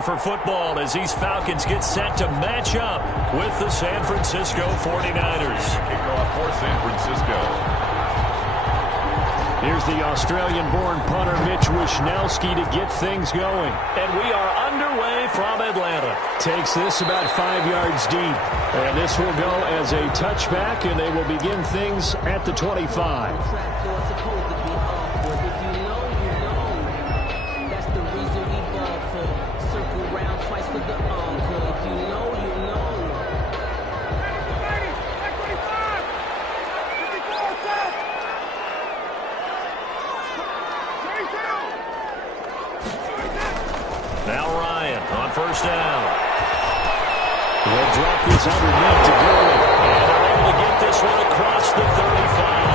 ready for football as these Falcons get set to match up with the San Francisco 49ers. Kickoff for San Francisco. Here's the Australian-born punter Mitch Wishnowsky to get things going. And we are underway from Atlanta. Takes this about 5 yards deep. And this will go as a touchback, and they will begin things at the 25. Now Ryan on first down. They'll drop this underneath to Gurley. And they're able to get this one across the 35.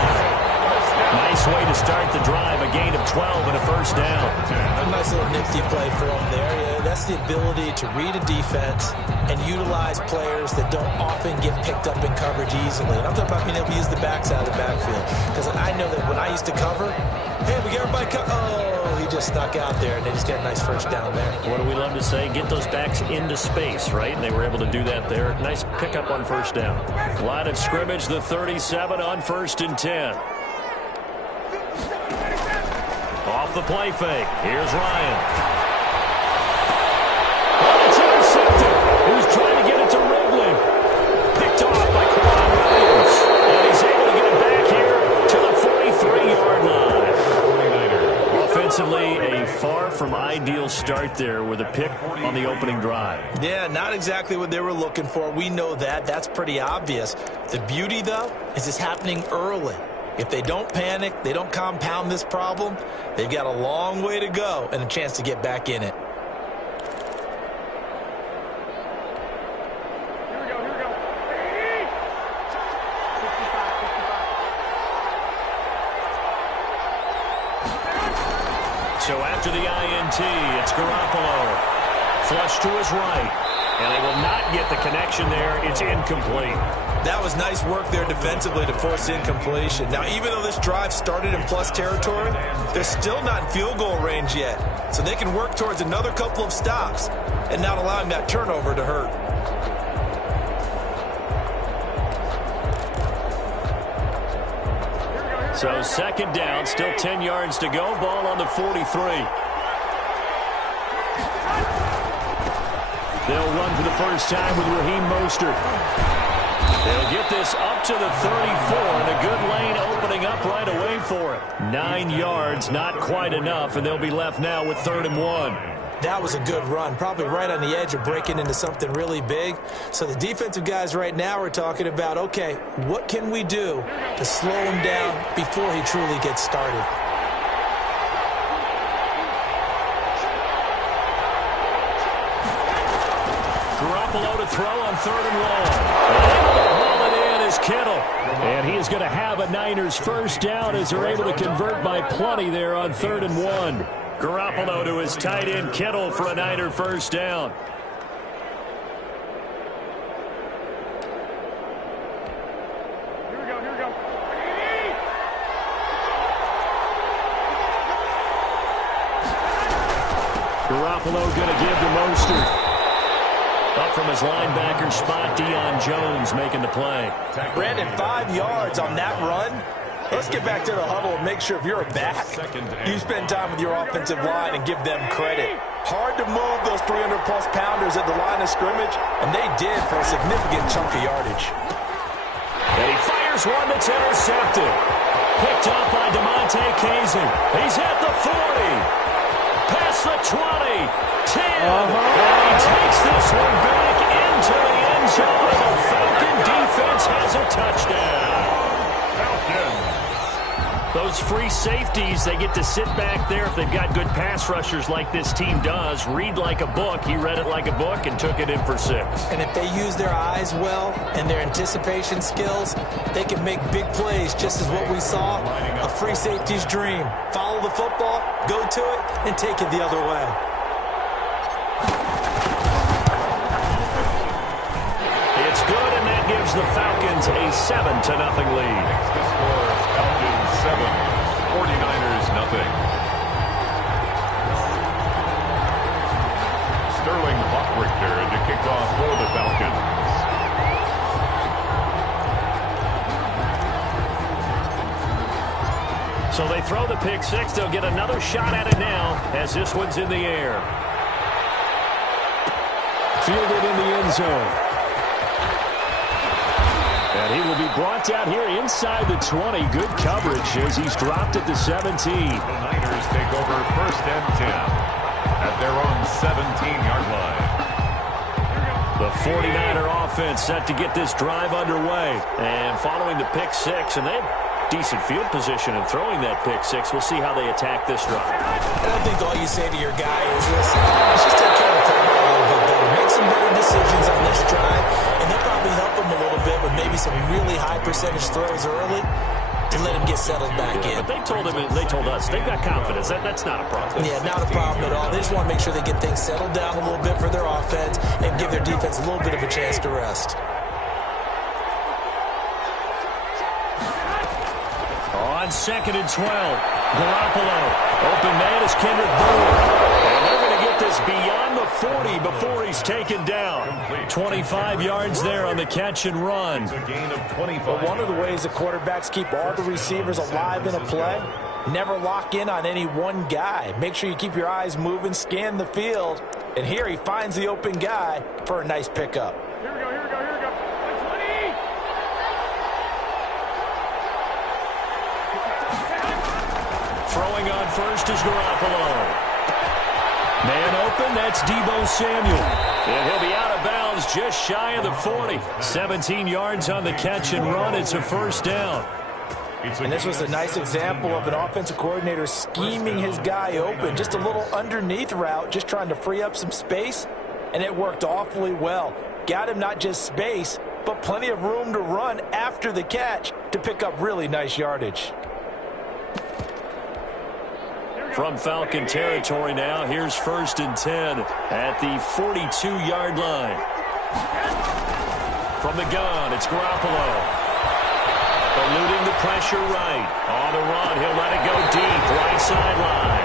Nice way to start the drive. A gain of 12 and a first down. A nice little nifty play for him there. Yeah, that's the ability to read a defense and utilize players that don't often get picked up in coverage easily. And I'm talking about being able to use the backs out of the backfield. Because I know that when I used to cover, hey, we got everybody oh, he just snuck out there, and they just got a nice first down there. What do we love to say? Get those backs into space, right? And they were able to do that there. Nice pickup on first down. Line of scrimmage, the 37 on 1st and 10. Off the play fake. Here's Ryan. Oh, it's intercepted. He was trying to get it to Ridley. Picked off by Quan Williams. And he's able to get it back here to the 43-yard line. Offensively, a far from ideal start there with a pick on the opening drive. Yeah, not exactly what they were looking for. We know that. That's pretty obvious. The beauty, though, is it's happening early. If they don't panic, they don't compound this problem, they've got a long way to go and a chance to get back in it. So after the INT, it's Garoppolo. Flush to his right. And they will not get the connection there. It's incomplete. That was nice work there defensively to force incompletion. Now, even though this drive started in plus territory, they're still not in field goal range yet. So they can work towards another couple of stops and not allowing that turnover to hurt. So second down, still 10 yards to go. Ball on the 43. They'll run for the first time with Raheem Mostert. They'll get this up to the 34, and a good lane opening up right away for it. 9 yards, not quite enough, and they'll be left now with 3rd and 1. That was a good run, probably right on the edge of breaking into something really big. So the defensive guys right now are talking about, okay, what can we do to slow him down before he truly gets started? Garoppolo to throw on 3rd and long. Able to haul it in is Kittle. And he is going to have a Niners first down as they're able to convert by plenty there on 3rd and 1. Garoppolo to his tight end Kittle for a Niner first down. Here we go. Garoppolo going to give to Mostert. Up from his linebacker spot, Deion Jones making the play. Brandon, 5 yards on that run. Let's get back to the huddle and make sure if you're a back, you spend time with your offensive line and give them credit. Hard to move those 300-plus pounders at the line of scrimmage, and they did for a significant chunk of yardage. And he fires one that's intercepted. Picked off by DeMonte Casey. He's at the 40. Past the 20. 10. And he takes this one back into the end zone. And the Falcon defense has a touchdown. Falcons. Those free safeties, they get to sit back there if they've got good pass rushers like this team does. Read like a book. He read it like a book and took it in for 6. And if they use their eyes well and their anticipation skills, they can make big plays, just as what we saw, a free safety's dream. Follow the football, go to it, and take it the other way. It's good, and that gives the Falcons a 7-0 lead. The score is Falcons 7, 49ers 0. kickoff for the Falcons. So they throw the pick six. They'll get another shot at it now as this one's in the air. Fielded in the end zone. And he will be brought down here inside the 20. Good coverage as he's dropped at the 17. The Niners take over 1st and 10 at their own 17-yard line. The 49er offense set to get this drive underway. And following the pick six, and they have decent field position in throwing that pick six. We'll see how they attack this drive. And I think all you say to your guy is, listen, let's just take care of the football a little bit better. Make some better decisions on this drive, and they'll probably help him a little bit with maybe some really high percentage throws early to let him get settled back in. But they told us they've got confidence. That's not a problem. Yeah, not a problem at all. They just want to make sure they get things settled down a little bit for their offense and give their defense a little bit of a chance to rest. On 2nd and 12, Garoppolo. Open man is Kendrick Bourne. And they're going to get this beyond the 40 before he's taken down. 25 yards there on the catch and run. It's a gain of 25. But one of the ways the quarterbacks keep all the receivers alive in a play, never lock in on any one guy. Make sure you keep your eyes moving, scan the field. And here he finds the open guy for a nice pickup. Here we go, here we go, here we go. 20! Throwing on first is Garoppolo. Man open, that's Deebo Samuel. And he'll be out of bounds just shy of the 40. 17 yards on the catch and run. It's a first down. And this was a nice example of an offensive coordinator scheming his guy open. Just a little underneath route, just trying to free up some space. And it worked awfully well. Got him not just space, but plenty of room to run after the catch to pick up really nice yardage. From Falcon territory now, here's 1st and 10 at the 42-yard line. From the gun, it's Garoppolo. Eluding the pressure right. On the run, he'll let it go deep, right sideline.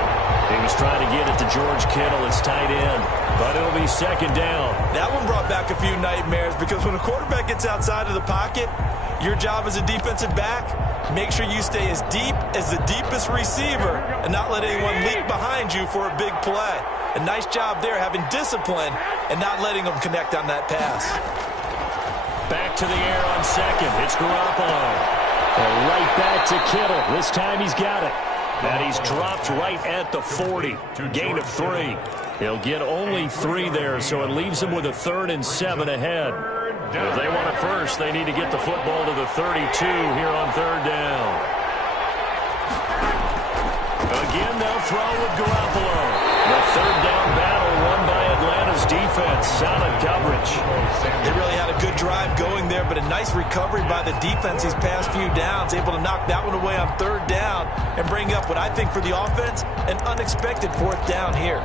He was trying to get it to George Kittle, his tight end, but it'll be 2nd down. That one brought back a few nightmares because when a quarterback gets outside of the pocket, your job as a defensive back, make sure you stay as deep as the deepest receiver and not let anyone leak behind you for a big play. A nice job there having discipline and not letting them connect on that pass. Back to the air on 2nd. It's Garoppolo. And right back to Kittle. This time he's got it. And he's dropped right at the 40. Gain of 3. He'll get only 3 there, so it leaves him with a 3rd and 7 ahead. If they want it first, they need to get the football to the 32 here on 3rd down. Again, they'll throw with Garoppolo. The 3rd down battle won by Atlanta's defense. Solid coverage. They really had a good drive going there, but a nice recovery by the defense these past few downs. Able to knock that one away on 3rd down and bring up what I think for the offense, an unexpected 4th down here.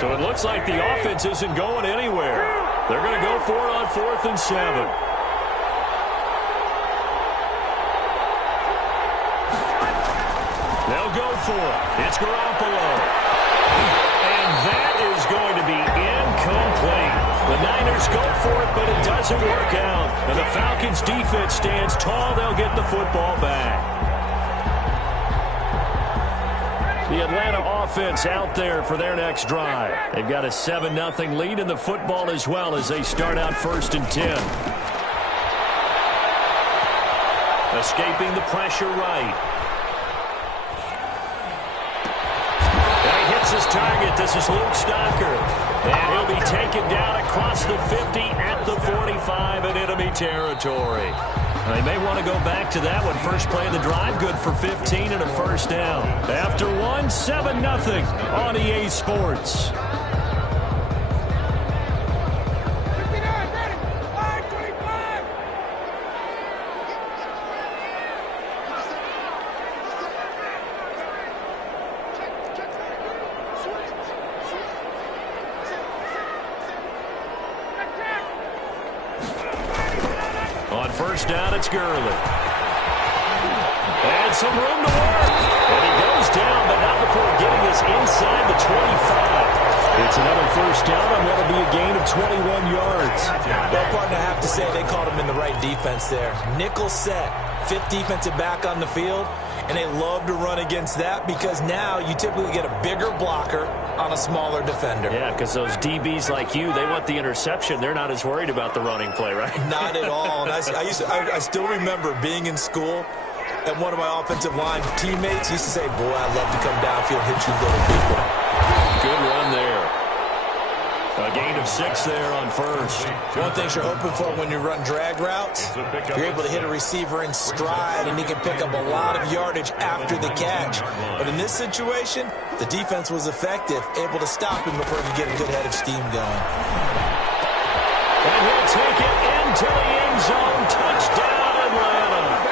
So it looks like the offense isn't going anywhere. They're going to go for it on 4th and 7. They'll go for it. It's Garoppolo. And that is going to be incomplete. The Niners go for it, but it doesn't work out. And the Falcons' defense stands tall. They'll get the football back. The Atlanta offense out there for their next drive. They've got a 7-0 lead in the football as well as they start out 1st and 10. Escaping the pressure right. And he hits his target. This is Luke Stocker. And he'll be taken down across the 50 at the 45 in enemy territory. They may want to go back to that one. First play of the drive, good for 15 and a 1st down. After 7-0 on EA Sports. On 1st down, it's Gurley. And some room to work. And he goes down, but inside the 25. It's another first down on what will be a gain of 21 yards. Well, partner, I have to say they called him in the right defense there. Nickel set, fifth defensive back on the field, and they love to run against that because now you typically get a bigger blocker on a smaller defender. Yeah, because those DBs like you, they want the interception. They're not as worried about the running play, right? Not at all. And I still remember being in school, and one of my offensive line teammates used to say, boy, I'd love to come downfield and hit you little people. Good run there. A gain of 6 there on first. One thing you're hoping for when you run drag routes, you're able to hit a receiver in stride, and he can pick up a lot of yardage after the catch. But in this situation, the defense was effective, able to stop him before he could get a good head of steam going. And he'll take it into the end zone. Touchdown, Atlanta.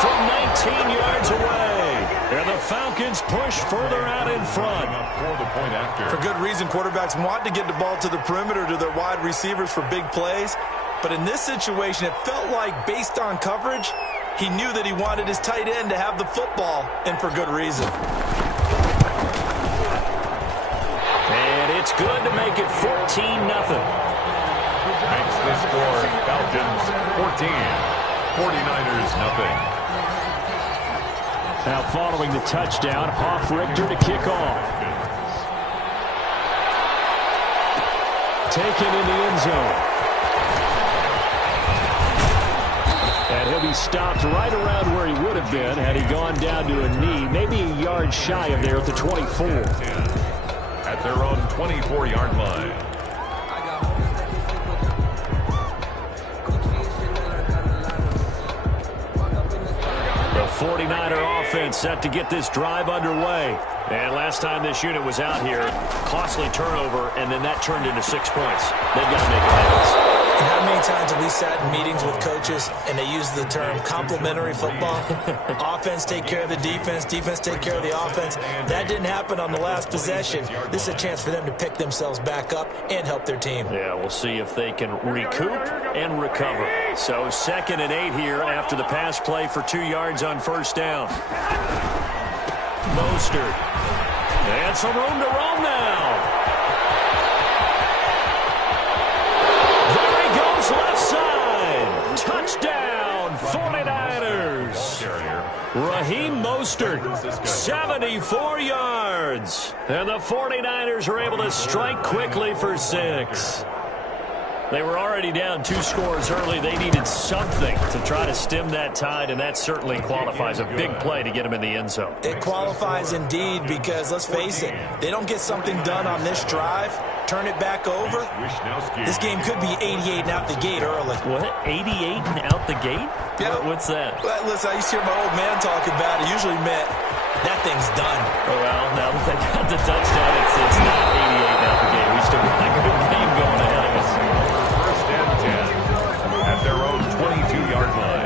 From 19 yards away. And the Falcons push further out in front. For good reason, quarterbacks want to get the ball to the perimeter to their wide receivers for big plays. But in this situation, it felt like, based on coverage, he knew that he wanted his tight end to have the football, and for good reason. And it's good to make it 14-0. Makes the score Falcons 14, 49ers nothing. Now following the touchdown, Hoff Richter to kick off. Taken in the end zone. And he'll be stopped right around where he would have been had he gone down to a knee, maybe a yard shy of there at the 24. At their own 24-yard line. The 49er offense set to get this drive underway. And last time this unit was out here, costly turnover, and then that turned into 6 points. They've got to make amends. And how many times have we sat in meetings with coaches and they use the term complementary football? Offense take care of the defense, defense take care of the offense. That didn't happen on the last possession. This is a chance for them to pick themselves back up and help their team. Yeah, we'll see if they can recoup and recover. So 2nd and 8 here after the pass play for 2 yards on first down. Mostert. And some room to roam now. Left side. Touchdown, 49ers. Raheem Mostert, 74 yards. And the 49ers are able to strike quickly for 6. They were already down 2 scores early. They needed something to try to stem that tide, and that certainly qualifies a big play to get them in the end zone. It qualifies indeed because, let's face it, they don't get something done on this drive, turn it back over, this game could be 88 and out the gate early. What? 88 and out the gate? Yeah. What's that? Well, listen, I used to hear my old man talk about it. Usually meant that thing's done. Oh, well, now that they got the touchdown, it's not 88 and out the gate. We still got a good game going ahead of us. First and 10 at their own 22-yard line.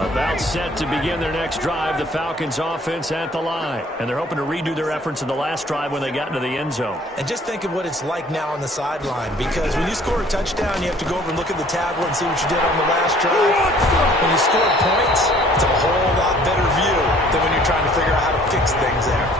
About set to begin their next drive, the Falcons offense at the line. And they're hoping to redo their efforts in the last drive when they got into the end zone. And just think of what it's like now on the sideline, because when you score a touchdown, you have to go over and look at the tablet and see what you did on the last drive. When you score points, it's a whole lot better view than when you're trying to figure out how to fix things there.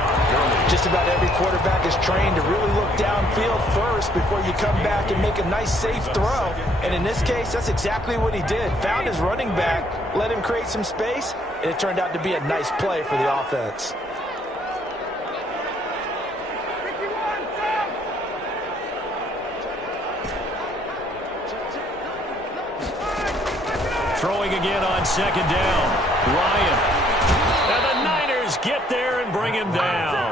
Just about every quarterback is trained to really look downfield first before you come back and make a nice, safe throw. And in this case, that's exactly what he did. Found his running back, let him create some space, and it turned out to be a nice play for the offense. Throwing again on 2nd down. Ryan. And the Niners get there and bring him down.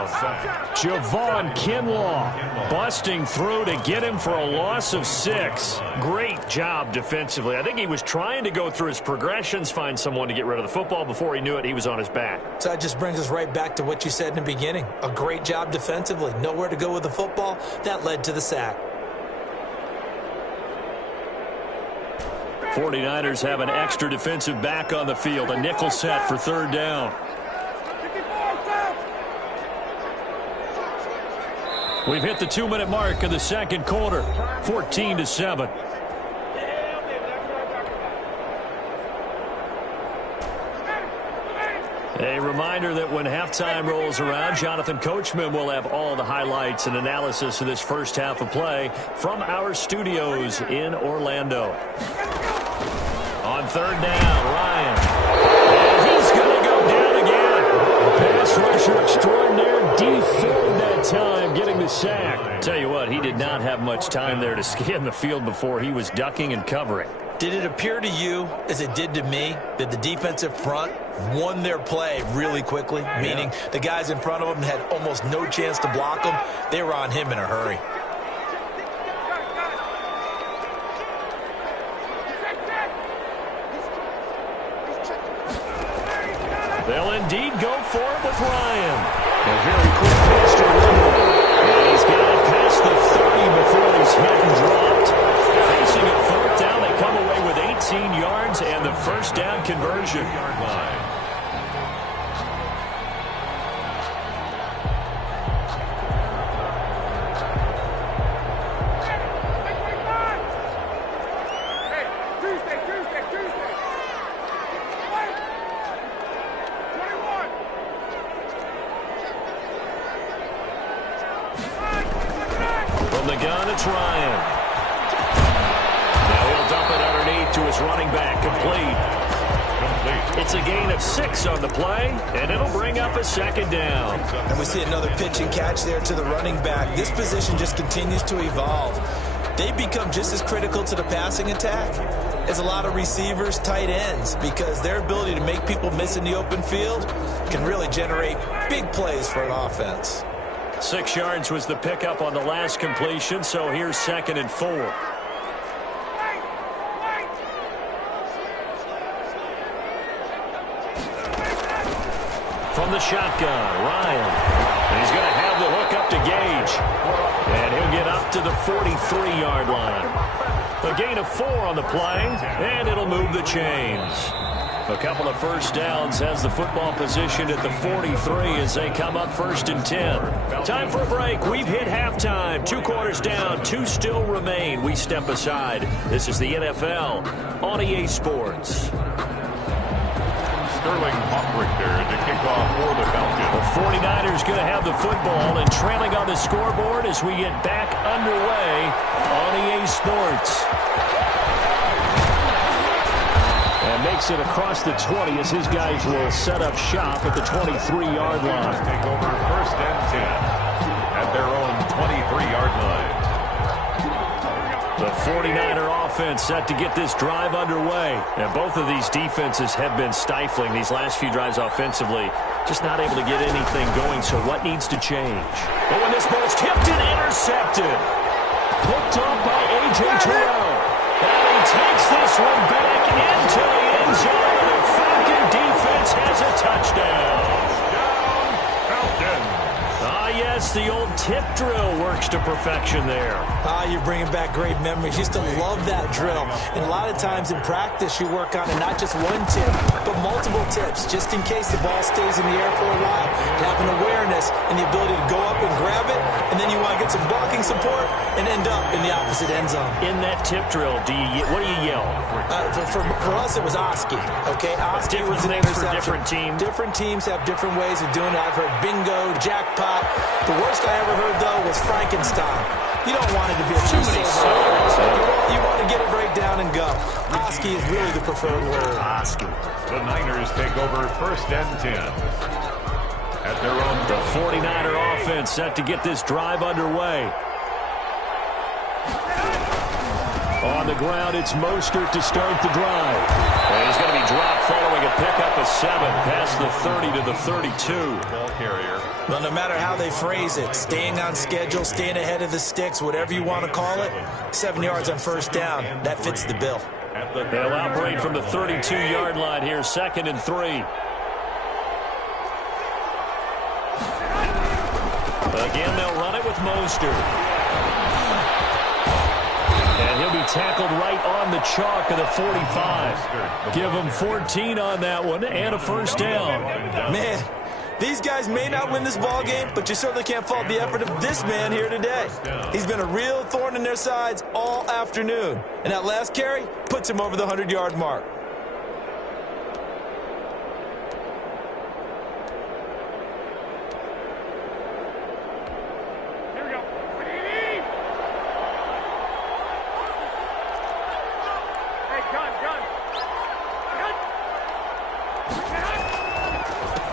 Javon Kinlaw busting through to get him for a loss of 6. Great job defensively. I think he was trying to go through his progressions, find someone to get rid of the football. Before he knew it, he was on his back. So that just brings us right back to what you said in the beginning. A great job defensively. Nowhere to go with the football. That led to the sack. 49ers have an extra defensive back on the field. A nickel set for 3rd down. We've hit the 2-minute mark of the second quarter, 14-7. A reminder that when halftime rolls around, Jonathan Coachman will have all the highlights and analysis of this first half of play from our studios in Orlando. On third down, Ryan. And he's going to go down again. Pass rusher extraordinaire, D Ford that time, getting the sack. Tell you what, he did not have much time there to scan the field before he was ducking and covering. Did it appear to you, as it did to me, that the defensive front won their play really quickly? Meaning the guys in front of them had almost no chance to block them. They were on him in a hurry. They'll indeed go for it with Ryan. A very quick pass to Riddle. And he's got it past the 30 before he's hit and dropped. Facing a fourth down, they come away with 18 yards and the first down conversion. From the gun, it's Ryan. Now he'll dump it underneath to his running back. Complete. It's a gain of 6 on the play, and it'll bring up a second down. And we see another pitch and catch there to the running back. This position just continues to evolve. They become just as critical to the passing attack as a lot of receivers, tight ends, because their ability to make people miss in the open field can really generate big plays for an offense. 6 yards was the pickup on the last completion, so here's 2nd and 4. From the shotgun, Ryan. And he's going to have the hook up to Gage. And he'll get up to the 43-yard line. A gain of 4 on the play, and it'll move the chains. A couple of first downs has the football position at the 43 as they come up 1st and 10. Time for a break. We've hit halftime. 2 quarters down, 2 still remain. We step aside. This is the NFL on EA Sports. Sterling Hawkwrichter to kick off for the Falcons. The 49ers going to have the football and trailing on the scoreboard as we get back underway on EA Sports. And makes it across the 20 as his guys will set up shop at the 23-yard line. Take over 1st and 10 at their own 23-yard line. The 49er offense set to get this drive underway. And both of these defenses have been stifling these last few drives offensively. Just not able to get anything going, so what needs to change? But when this ball's tipped and intercepted. Picked up by A.J. Terrell. And he takes this one back into the end zone. The Falcon defense has a touchdown. Falcons. Ah, yes, the old tip drill works to perfection there. You're bringing back great memories. Used to love that drill. And a lot of times in practice, you work on it, not just one tip, but multiple tips, just in case the ball stays in the air for a while. Have an awareness and the ability to go up and grab it, and then you want to get some blocking support and end up in the opposite end zone. In that tip drill, what do you yell? For us, it was Oski. Okay, Oski was an interception. Different teams. Different teams have different ways of doing it. I've heard bingo, jackpot. The worst I ever heard, though, was Frankenstein. You don't want it to be a too many You want to get it right down and go. Oski is really the preferred word. Oski. The Niners take over 1st and 10 at their own. The 49er offense set to get this drive underway. On the ground, it's Mostert to start the drive. And he's going to be dropped following a pickup of 7 past the 30 to the 32. Ball carrier. Well, no matter how they phrase it, staying on schedule, staying ahead of the sticks, whatever you want to call it, 7 yards on 1st down, that fits the bill. They'll operate from the 32-yard line here, 2nd and 3. Again, they'll run it with Mostert. And he'll be tackled right on the chalk of the 45. Give him 14 on that one and a 1st down. Man, These guys may not win this ball game, but you certainly can't fault the effort of this man here today. He's been a real thorn in their sides all afternoon. And that last carry puts him over the 100-yard mark.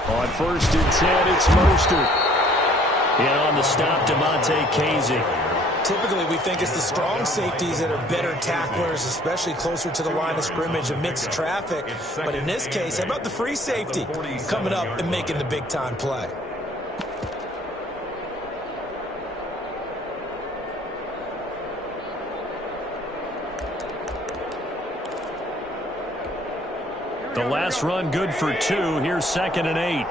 On 1st and 10, it's Mostert. And on the stop, Casey. Typically, we think it's the strong safeties that are better tacklers, especially closer to the line of scrimmage amidst traffic. But in this case, how about the free safety coming up and making the big-time play? The last run good for 2. Here's 2nd and 8.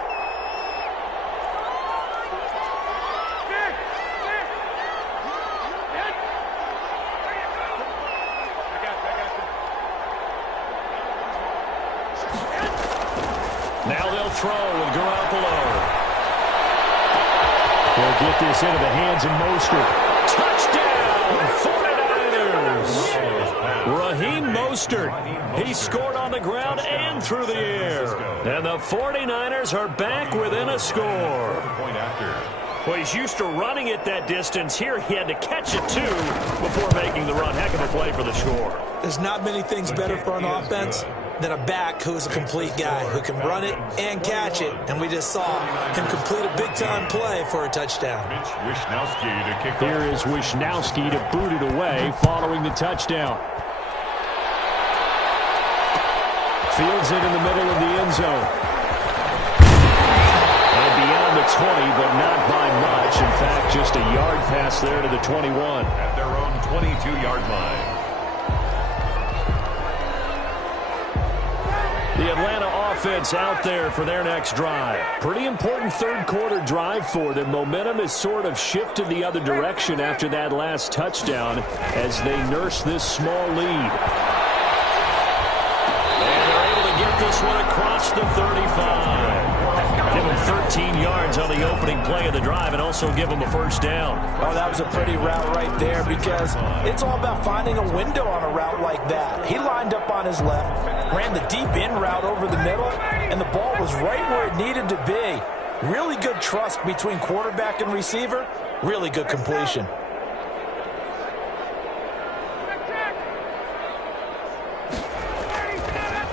Now they'll throw with Garoppolo. They'll get this into the hands of Mostert. Touchdown, 49ers! Raheem Mostert. He scored on the ground and through the air. And the 49ers are back within a score. Well, he's used to running it that distance. Here he had to catch it, too, before making the run. Heck of a play for the score. There's not many things better for an offense than a back who's a complete guy, who can run it and catch it. And we just saw him complete a big-time play for a touchdown. Here is Wishnowski to boot it away following the touchdown. Fields it in the middle of the end zone. And beyond the 20, but not by much. In fact, just a yard pass there to the 21. At their own 22-yard line. The Atlanta offense out there for their next drive. Pretty important third-quarter drive for them. Momentum has sort of shifted the other direction after that last touchdown as they nurse this small lead. Get this one across the 35. Give him 13 yards on the opening play of the drive and also give him a first down. Oh, that was a pretty route right there because it's all about finding a window on a route like that. He lined up on his left, ran the deep in route over the middle, and the ball was right where it needed to be. Really good trust between quarterback and receiver. Really good completion.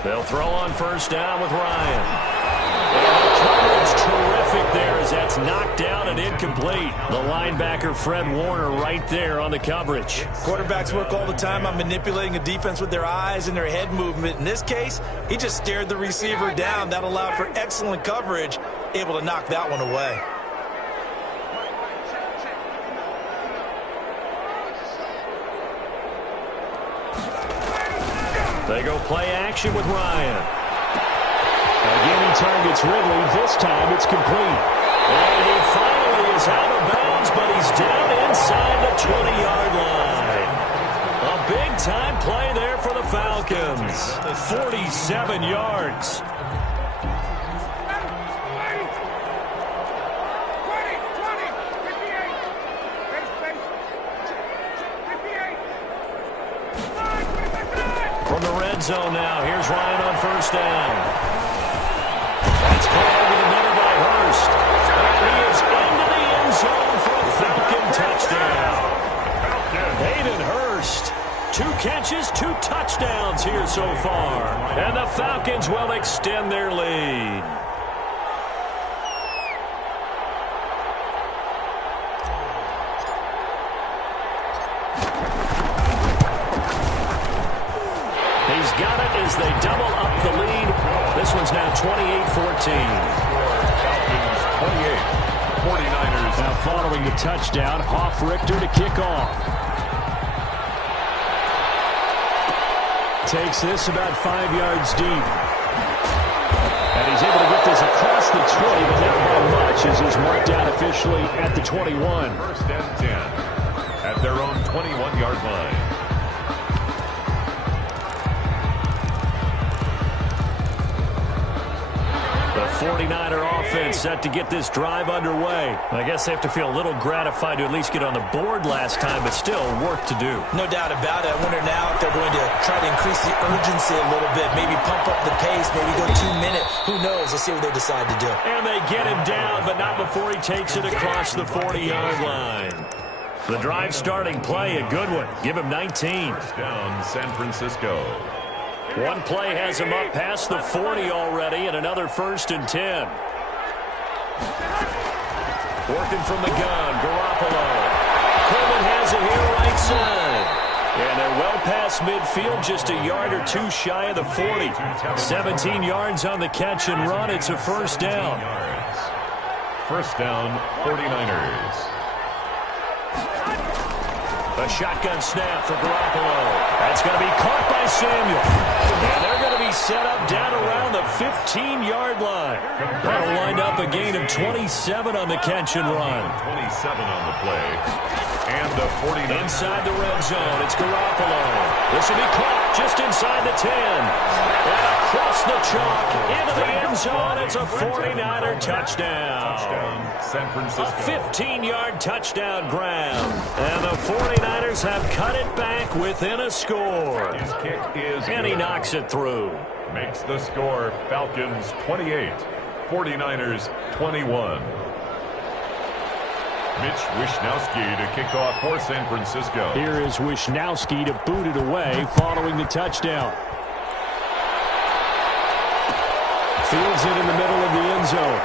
They'll throw on first down with Ryan. And the coverage terrific there as that's knocked down and incomplete. The linebacker, Fred Warner, right there on the coverage. Quarterbacks work all the time on manipulating a defense with their eyes and their head movement. In this case, he just stared the receiver down. That allowed for excellent coverage, able to knock that one away. They go play action with Ryan. Again, he targets Ridley. This time it's complete. And he finally is out of bounds, but he's down inside the 20-yard line. A big-time play there for the Falcons. 47 yards. From the red zone now, here's Ryan on first down. That's caught over the middle by Hurst. And he is into the end zone for a Falcon touchdown. Hayden Hurst, 2 catches, 2 touchdowns here so far. And the Falcons will extend their lead. He's got it as they double up the lead. This one's now 28-14. Falcons 28, 49ers. Now following the touchdown, Hoff-Richter to kick off. Takes this about 5 yards deep. And he's able to get this across the 20, but not by much as he's marked out officially at the 21. First and 10 at their own 21-yard line. The 49er offense set to get this drive underway. I guess they have to feel a little gratified to at least get on the board last time, but still work to do. No doubt about it. I wonder now if they're going to try to increase the urgency a little bit, maybe pump up the pace, maybe go 2 minutes. Who knows? Let's see what they decide to do. And they get him down, but not before he takes it across the 40-yard line. The drive starting play, a good one. Give him 19. First down, San Francisco. One play has him up past the 40 already, and another 1st and 10. Working from the gun, Garoppolo. Coleman has it here right side. And they're well past midfield, just a yard or two shy of the 40. 17 yards on the catch and run. It's a first down. First down, 49ers. A shotgun snap for Garoppolo. That's going to be caught by Samuel. And they're going to be set up down around the 15-yard line. That'll wind up a gain of 27 on the catch and run. 27 on the play. And the 49. Inside the red zone, it's Garoppolo. This will be caught just inside the 10. And across the chalk, into the end zone. It's a 49er touchdown. San Francisco. A 15-yard touchdown grab. And the 49ers have cut it back within a score. His kick is and he knocks it through. Makes the score Falcons 28, 49ers 21. Mitch Wishnowsky to kick off for San Francisco. Here is Wishnowsky to boot it away following the touchdown. Fields it in the middle of the end zone.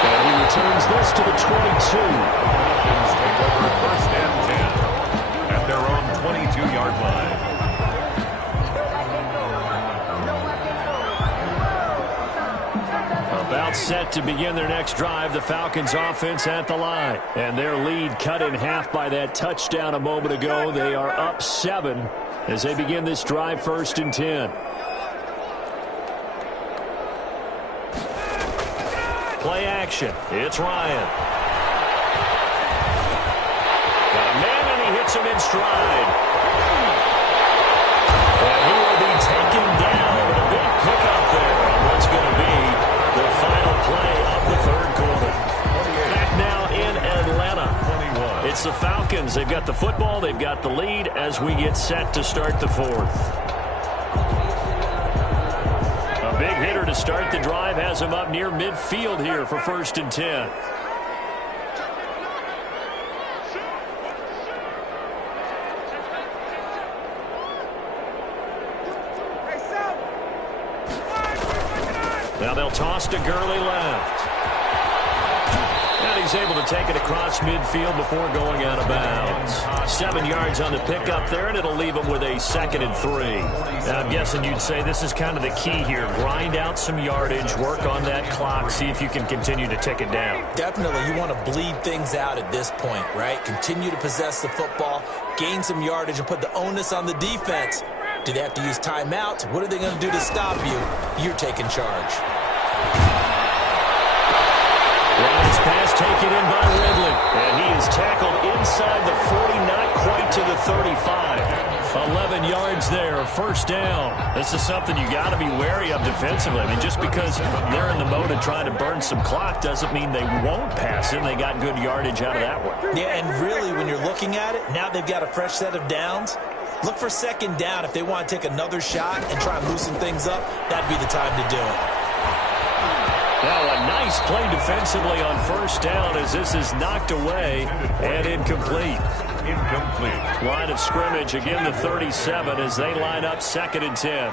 And he returns this to the 22. Falcons take over 1st and 10 at their own 22-yard line. About set to begin their next drive, the Falcons offense at the line. And their lead cut in half by that touchdown a moment ago. They are up 7 as they begin this drive 1st and 10. Play action. It's Ryan. Got a man and he hits him in stride. And he will be taken down with a big pickup there on what's going to be the final play of the 3rd quarter. Back now in Atlanta. 21. It's the Falcons. They've got the football. They've got the lead as we get set to start the 4th. A big hitter to start the drive has him up near midfield here for 1st and 10. Now they'll toss to Gurley left. And he's able to take it across midfield before going out of bounds. 7 yards on the pickup there, and it'll leave him with a 2nd and 3. Now, I'm guessing you'd say this is kind of the key here. Grind out some yardage, work on that clock, see if you can continue to tick it down. Definitely. You want to bleed things out at this point, right? Continue to possess the football, gain some yardage, and put the onus on the defense. Do they have to use timeouts? What are they going to do to stop you? You're taking charge. Ryan's pass taken in by Ridley. And he is tackled inside the 40, not quite to the 35. 11 yards there, 1st down. This is something you got to be wary of defensively. I mean, just because they're in the mode of trying to burn some clock doesn't mean they won't pass it. They got good yardage out of that one. Yeah, and really, when you're looking at it, now they've got a fresh set of downs. Look for 2nd down. If they want to take another shot and try and loosen things up, that'd be the time to do it. Now a nice play defensively on 1st down as this is knocked away and incomplete. Incomplete. Line of scrimmage, again the 37 as they line up 2nd and 10.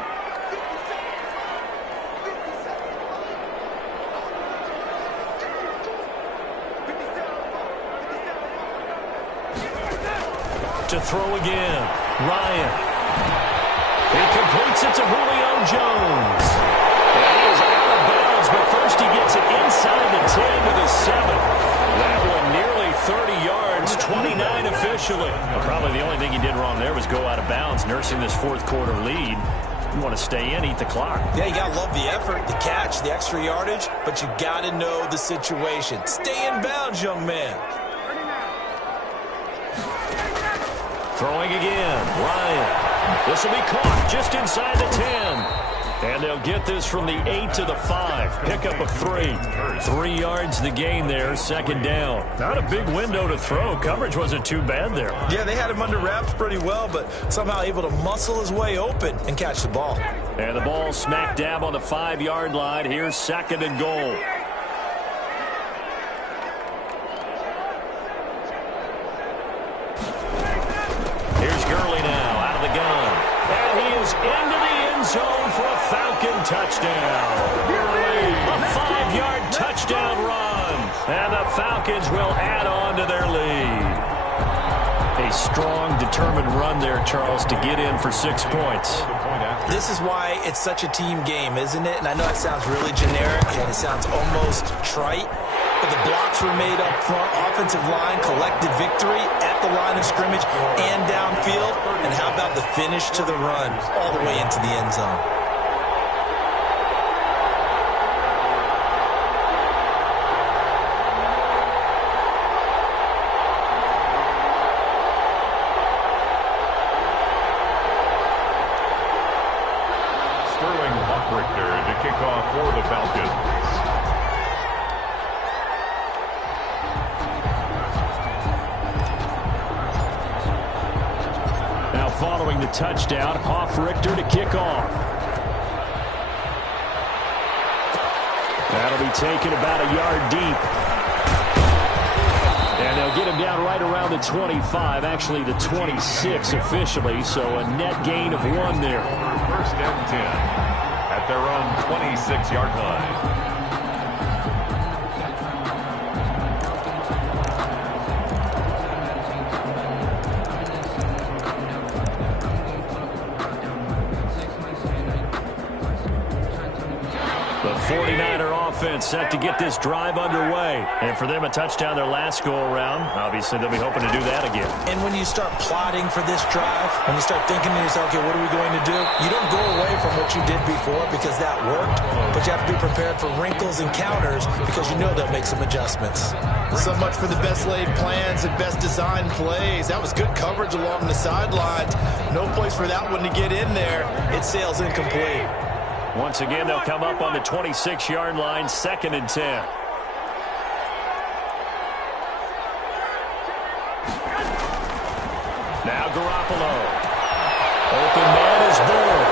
To throw again. Ryan. He completes it to Julio Jones. And he is out of bounds, but first he gets it inside the 10 with a 7. That one nearly 30 yards, 29 officially. Well, probably the only thing he did wrong there was go out of bounds, nursing this 4th quarter lead. You want to stay in, eat the clock. Yeah, you got to love the effort, the catch, the extra yardage, but you got to know the situation. Stay in bounds, young man. Throwing again, Ryan. This will be caught just inside the 10. And they'll get this from the 8 to the 5. Pickup of 3. 3 yards the gain there, second down. Not a big window to throw. Coverage wasn't too bad there. Yeah, they had him under wraps pretty well, but somehow able to muscle his way open and catch the ball. And the ball smack dab on the 5-yard line. Here's second and goal. Here's Gurley now out of the gun. And he is into the end zone for a Falcon touchdown. A 5-yard touchdown run. And the Falcons will add on to their lead. A strong, determined run there, Charles, to get in for 6 points. This is why it's such a team game, isn't it? And I know it sounds really generic and it sounds almost trite, but the blocks were made up front, offensive line, collected victory at the line of scrimmage and downfield. And how about the finish to the run all the way into the end zone? To kick off for the Falcons. Now following the touchdown, Richter to kick off. That'll be taken about a yard deep. And they'll get him down right around the 25, actually the 26 officially, so a net gain of 1 there. First and 10. At their own 26-yard line. The 49er offense set to get this drive underway. And for them, a touchdown their last go-around. Obviously, they'll be hoping to do that again. And when you start plotting for this drive, when you start thinking to yourself, okay, what are we going to do? You don't go away from what you did before because that worked, but you have to be prepared for wrinkles and counters because you know they'll make some adjustments. So much for the best laid plans and best designed plays. That was good coverage along the sidelines. No place for that one to get in there. It sails incomplete. Once again, they'll come up on the 26-yard line, second and 10. Now Garoppolo. Open man is born.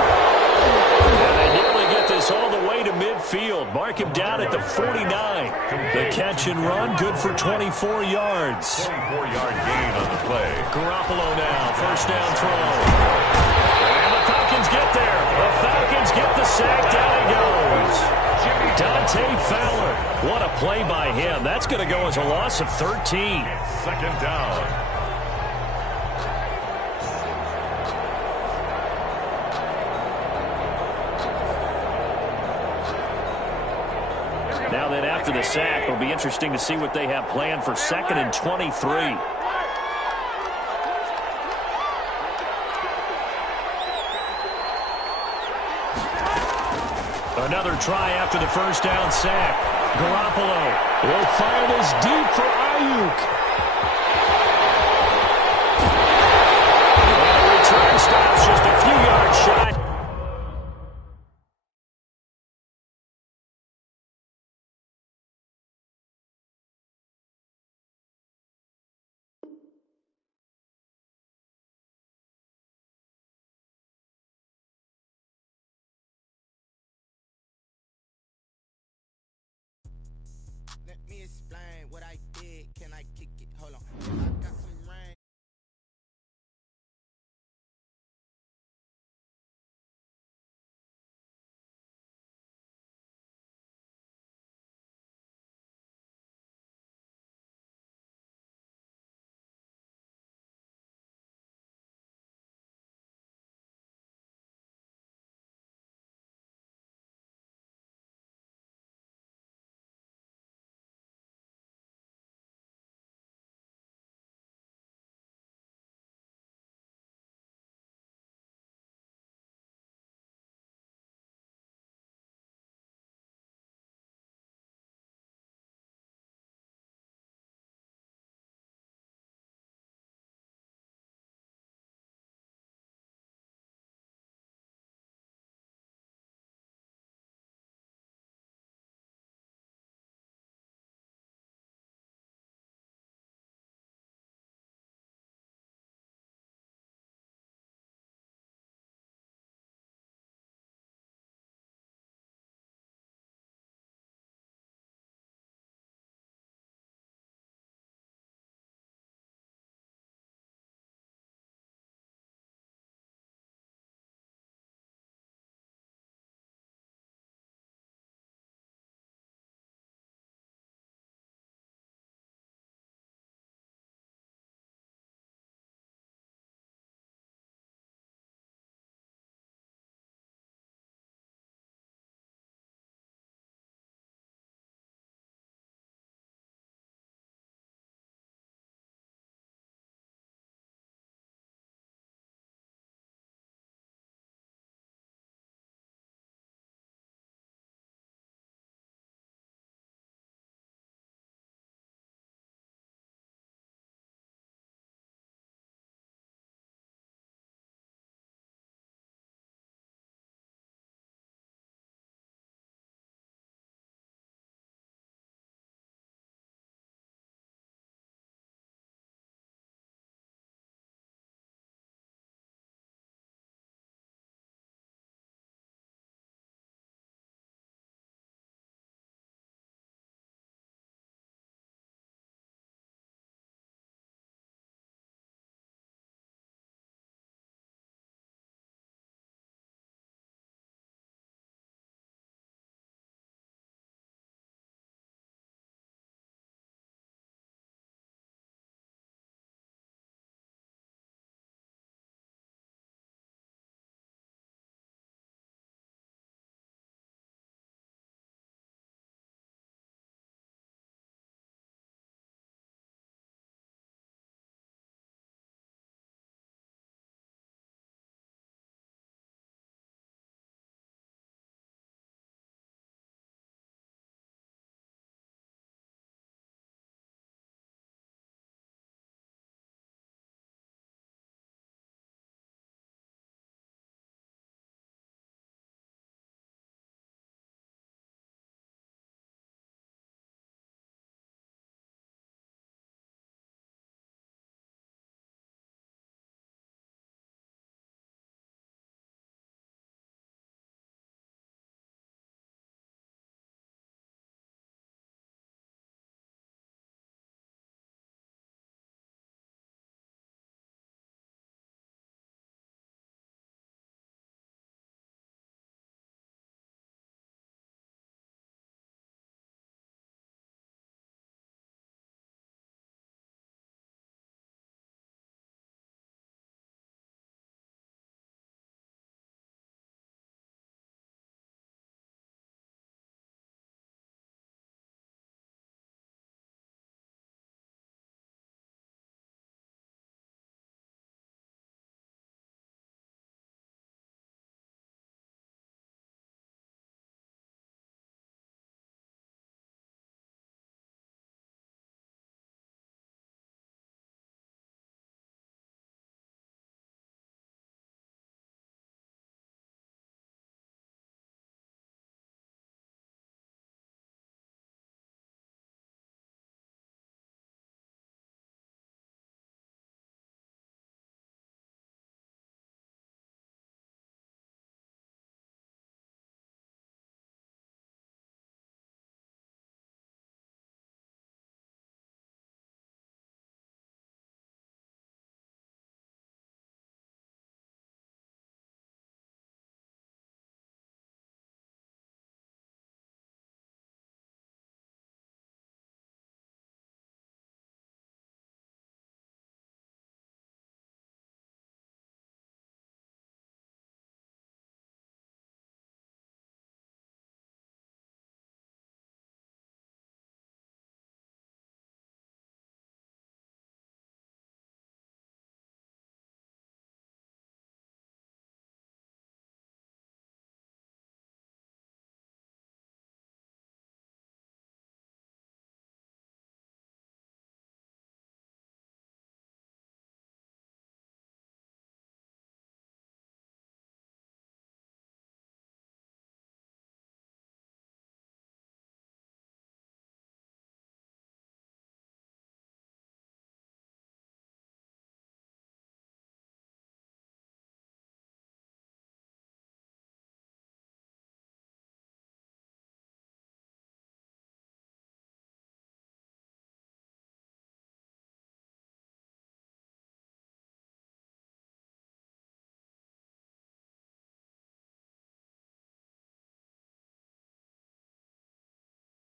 And they nearly get this all the way to midfield. Mark him down at the 49. The catch and run, good for 24 yards. 24-yard gain on the play. Garoppolo now, first down throw. And the Falcons get there. The Falcons get the sack. Down he goes. Dante Fowler. What a play by him. That's going to go as a loss of 13. Second down. Now then, after the sack, it'll be interesting to see what they have planned for second and 23. Another try after the first down sack. Garoppolo will fire this deep for Ayuk. And the return stops just a few yards shot. Let me explain what I did. Can I get